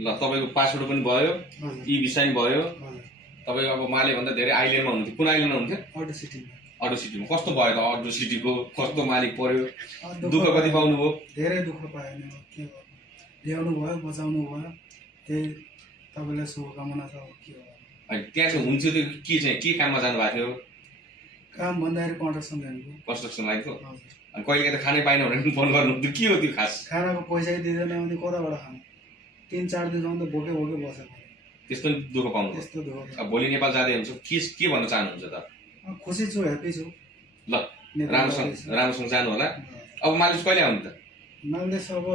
ल तपाईँको पासपोर्ट पनि भयो, हजुर ई भिसा पनि भयो। हजुर तपाईँ अब माले भन्दा धेरै आइल्यान्डमा हुनुहुन्थ्यो। कुन आइल्यान्डमा हुनुहुन्थ्यो? अटो सिटीमा अटो सिटीमा। कस्तो भयो त अटो सिटीको? कस्तो मालिक पर्यो? दुःख दुःख कति पाउनुभयो? धेरै दुःख पाएँ नि, अब के गर्नु, ल्याउनु भयो बचाउनु भयो, त्यही तपाईँलाई शुभकामना छ। अब के हो होइन त्यहाँ चाहिँ हुन्थ्यो त्यो के चाहिँ के काममा जानुभएको थियो? काम भन्दाखेरि कन्स्ट्रक्सन लाइनको। कन्स्ट्रक्सन लाइनको? हजुर अनि कहिले त खानै पाएन भनेर फोन गर्नुहुन्थ्यो, के हो त्यो खास? खानाको पैसै दिँदैन भने कताबाट खानु, 3-4 दिनसम्म त भोकै भोकै बसेको। त्यस्तो नि दुःख पाउनु? त्यस्तो दुःख अब भोलि नेपाल जाँदै हुन्छ के भन्न चाहनुहुन्छ त? खुसी छु, ह्याप्पी छु। ल राम्रोसँग जानु होला। अब मालिस कहिले आउनु त? मालदेश अब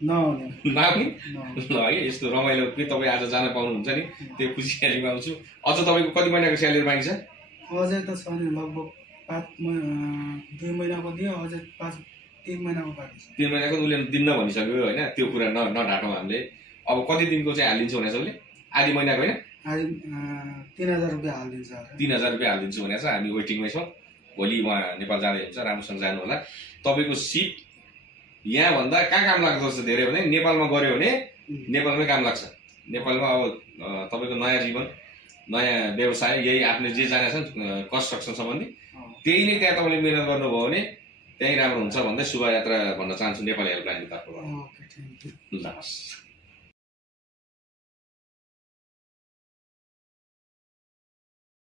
नआउने नआउने? ल है यस्तो रमाइलो के तपाईँ आज जान पाउनुहुन्छ नि, त्यो खुसियालीमा आउँछु। अझ तपाईँको कति महिनाको स्यालेरी पाइन्छ? अझै त छ नि, लगभग 2 महिनाको दियो, अझै 3 महिनाको बाँकी छ। 3 महिनाको उसले दिन्न भनिसक्यो होइन, त्यो कुरा नढाँटौँ हामीले। अब कति दिनको चाहिँ हालिदिन्छ भनेको छ उसले? आधी महिनाको होइन, आज 3000 रुपियाँ हालिदिन्छ। 3000 रुपियाँ हालिदिन्छु भनेको छ। हामी वेटिङमै छौँ। भोलि उहाँ नेपाल जाँदै हुन्छ, राम्रोसँग जानु होला। तपाईँको सिप यहाँभन्दा कहाँ काम लाग्दो रहेछ धेरै भने नेपालमा गऱ्यो भने नेपालमै काम लाग्छ। नेपालमा अब तपाईँको नयाँ जीवन, नयाँ व्यवसाय, यही आफूले जे जानेको छ कन्स्ट्रक्सन सम्बन्धी, त्यही नै त्यहाँ तपाईँले मिहिनेत गर्नुभयो भने त्यहीँ राम्रो हुन्छ भन्दै शुभयात्रा भन्न चाहन्छु नेपाली हेल्पलाइनको तर्फबाट। Okay, thank you. ल हस्।